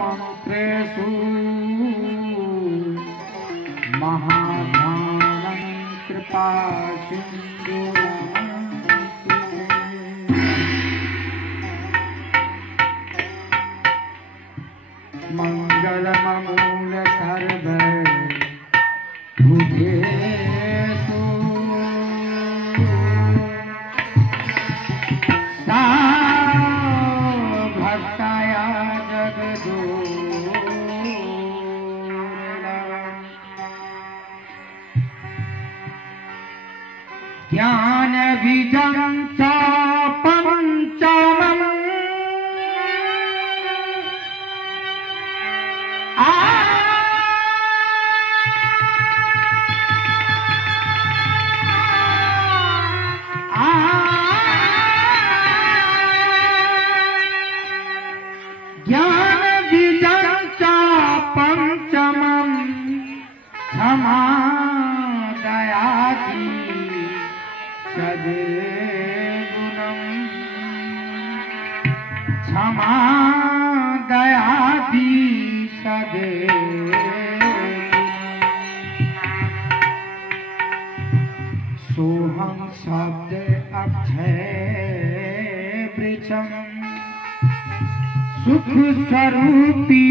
मंत्रेषु महाध्यानं कृपा मंगलमूल सर्व भूतेषु भक्ताया जगदो ज्ञान बीजं च पंचमम् ज्ञान बीजं च पंचमम् क्षमा दयाति सद्गुणम् क्षमा दयाति सोहं शब्द अक्षय वृक्षम् सुख स्वरूपी